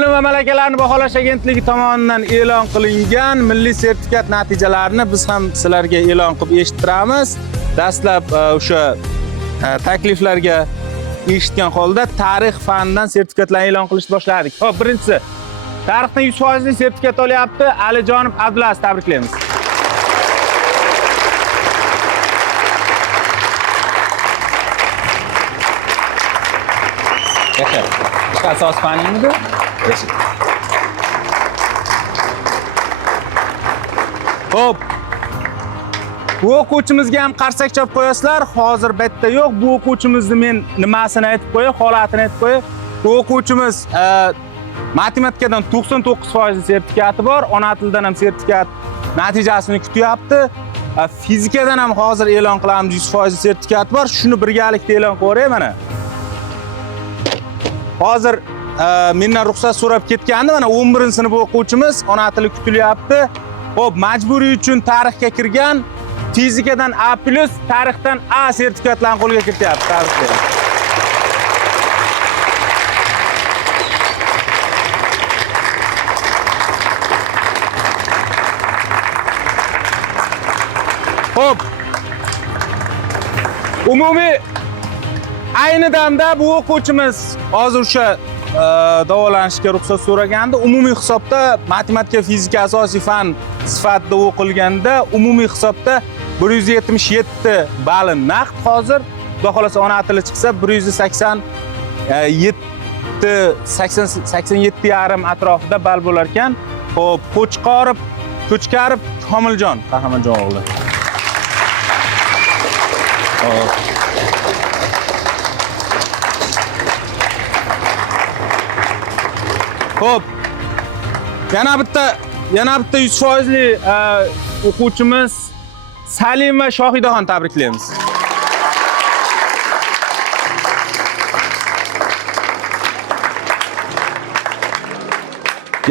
Va malakalarni baholash agentligi tomonidan e'lon qilingan milliy sertifikat natijalarini biz ham sizlarga e'lon qilib eshittiramiz. Dastlab o'sha takliflarga eshitgan holda tarix fanidan sertifikatlarni e'lon qilishni boshladik. Xo'p, birinchisi tarixdan 100% sertifikat olyapti Alijonov Abdulaziz, tabriklaymiz. Yaxshi. Asos faningmi? Xo'p. Bu o'quvchimizga ham qarsak chop qo'yasizlar. Hozir bitta yo'q. Bu o'quvchimizni men nimasini aytib qo'yay, holatini aytib qo'yay. Bu o'quvchimiz matematikadan 99% sertifikati bor, ona tilidan ham sertifikat natijasini kutyapti. Fizikadan ham hozir e'lon qilamiz 100% sertifikat bor. Shuni birgalikda e'lon qilaveray mana. Hozir mendan ruxsat so'rab ketgandi. Mana 11-sinf o'quvchimiz ona tili kutilyapti. Xo'p, majburiy uchun tarixga kirgan, fizikadan A+, tarixdan A sertifikatlarni qo'lga kirityapti. Tabriklaymiz. Xo'p. Umumiy ayni damda bu o'quvchimiz hozir o'sha davolanishga ruxsat so'raganda umumiy hisobda matematika, fizika asosiy fan sifatida o'qilganda umumiy hisobda 177 ball naqd hozir. Xudo xolasa ona tili chiqsa 187 atrofida ball bo'lar ekan. Xo'p, Ko'chkarib Komiljon Qahramonjon o'g'li. Xo'p. Yana bitta 100%li o'quvchimiz Salim va Shohidaxon, tabriklaymiz.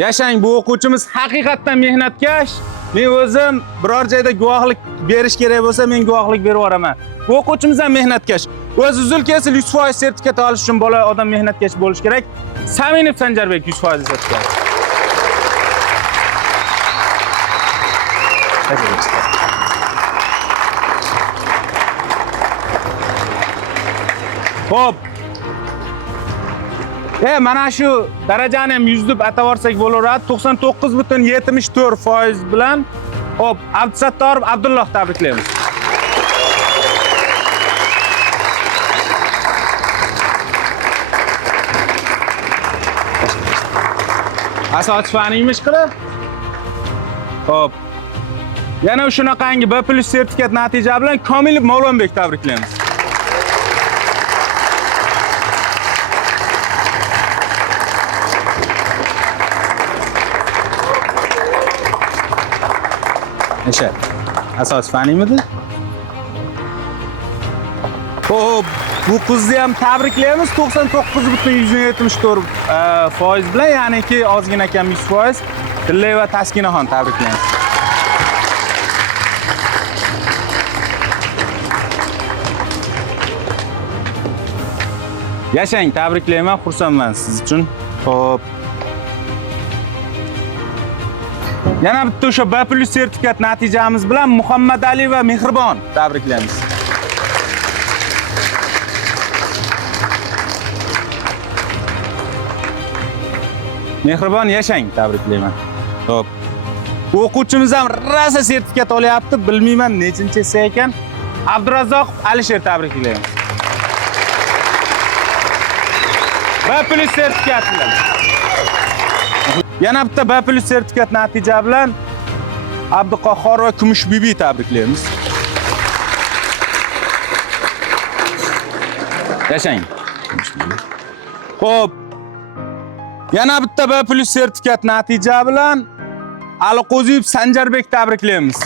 Yashang, bu o'quvchimiz haqiqatdan mehnatkash. Men o'zim biror joyda guvohlik berish kerak bo'lsa, men guvohlik berib yuboraman. Bu o'quvchimiz ham mehnatkash. O'z uzul kesil 100% sertifikat olish uchun bola odam mehnatkash bo'lish kerak. Saminov Sanjarbek 100% sertifikat. Xo'p. Mana shu darajani ham 100 deb atavorsak bo'laveradi. 99.74% bilan. Xo'p, Abdusattorov Abdulloh, tabriklaymiz. Asosiy faningmish qilib. Xo'p. Yana shunaqangi B+ sertifikat natija bilan Komilov Mavlonbek, tabriklaymiz. O'sha asosiy faningmidi? Xo'p, bu qizni ham tabriklaymiz 99.174% bilan, ya'niki ozgina kam 100%. Tillayeva Taskinaxon, tabriklaymiz. Yashang, tabriklayman, xursandman siz uchun. Xo'p. Yana bitta o'sha B+ sertifikat natijamiz bilan Muhammadali va Mehribon, tabriklaymiz. Mehribon, yashang, tabriklayman. Xo'p. Bu o'quvchimiz ham rosa sertifikat olyapti, bilmayman nechinchisi ekan. Abdurazzoqov Alisher, tabriklayman. B+ sertifikat bilan. Yana bitta B+ sertifikat natija bilan Abduqahhor va Kumushbibi, tabriklaymiz. Yashang. Xo'p. Yana bitta B+ sertifikat natija bilan Aliqo'ziyev Sanjarbek, tabriklaymiz.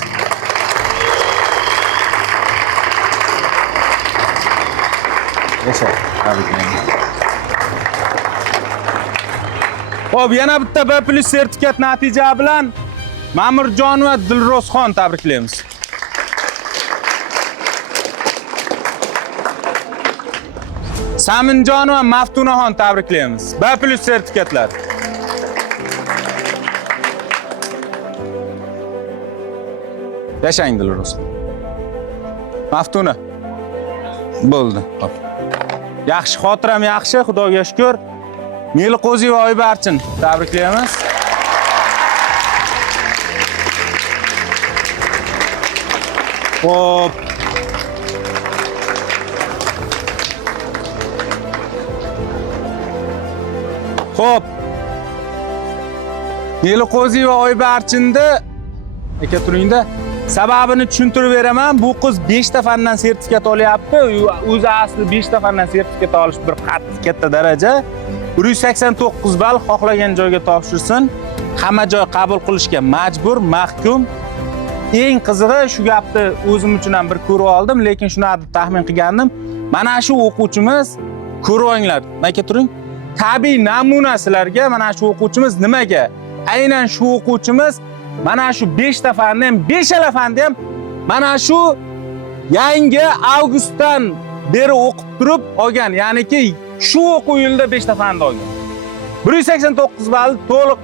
Yashang, tabriklaymiz. Xo'p, yana bitta B+ sertifikat natija bilan Ma'murjon va Dilrozxon, tabriklaymiz. Saminjon va Maftunaxon, tabriklaymiz. B+ sertifikatlar. Yashang Dilro'z. Maftuna. Bo'ldi. Xo'p. Yaxshi, xotiram yaxshi, Xudoga shukr. Meliqo'zi va Oybarchin tabriklaymiz. Xo'p. Xo'p. Meliqo'zi va Oybarchinda aka turingda sababini tushuntirib beraman. Bu qiz 5 ta fandan sertifikat olyapti. O'zi asli 5 ta fandan sertifikat olish bir qattiq katta daraja. 189 ball xohlagan joyga topshirsin. Hamma joy qabul qilishga majbur, mahkum. Eng qizig'i shu gapni o'zim uchun ham bir ko'rib oldim, lekin shuni taxmin qilgandim. Mana shu o'quvchimiz ko'rib olinglar. Aka turing. Tabiiy namuna sizlarga mana shu o'quvchimiz nimaga? Aynan shu o'quvchimiz mana shu 5 ta fanni ham 5 fanni ham mana shu yangi avgustdan beri o'qib turib olgan. Ya'niki shu o'quv yilida 5 ta fanni olgan. 189 ball to'liq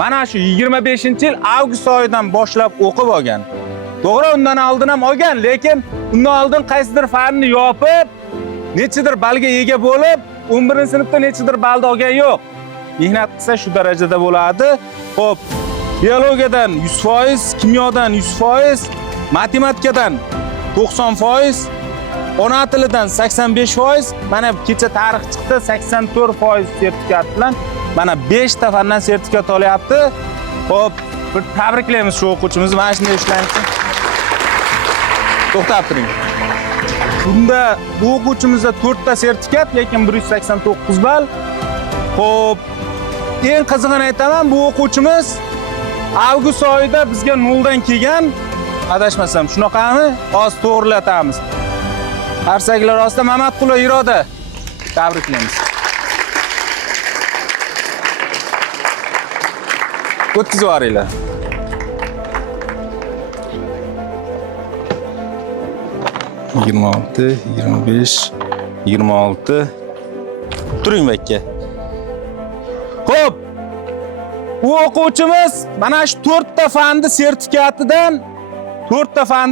mana shu 25-yil avgust oyidan boshlab o'qib olgan. To'g'ri, undan oldin ham olgan, lekin undan oldin qaysidir fanni yopib, nechidir ballga ega bo'lib, 11-sinfda nechidir ballni olgan yo'q. Mehnat qilsa shu darajada bo'ladi. Xo'p, biologiyadan 100%, kimyodan 100%, matematikadan 90%, ona tilidan 85%, mana kecha tarix chiqdi 84% sertifikat bilan mana 5 ta fandan sertifikat olyapti. Xo'p, bir tabriklaymiz shu o'quvchimizni. Mana shunday ishlaymiz. To'xtab turing. Bunda bu o'quvchimizda 4 ta sertifikat, lekin 189 ball. Xo'p, eng qizig'ini aytaman, bu o'quvchimiz avgust oyida bizga 0 dan kelgan. Adashmasam, shunaqami? Hozir to'g'rilatamiz. Qarsaklar ostida Mamatqulov Iroda. Tabriklaymiz. O'tkazib yuboringlar. Yigirma olti, 25, 26. Turing bakka. Xo'p. Bu o'quvchimiz mana shu 4 ta fanni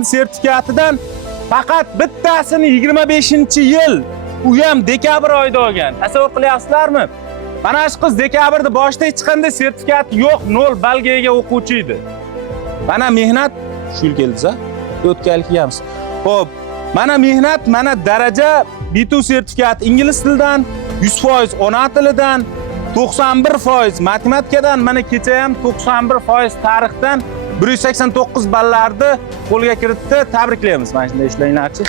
sertifikatidan faqat bittasini 25-yil, u ham dekabr oyida olgan. Tasavvur qilyapsizlarmi? Mana shu qiz dekabrda boshida hech qanday sertifikat yo'q, 0 ballga ega o'quvchi edi. Mana mehnat shu keldi-sa, o'tkal kelamiz. Xo'p, mana mehnat, mana daraja, B2 sertifikat ingliz tilidan, 100% ona tilidan, 91% matematikadan, mana kecha ham 91% tarixdan 189 ballarni qo'lga kiritdi. Tabriklaymiz. Mana shunday ishlanglarchi.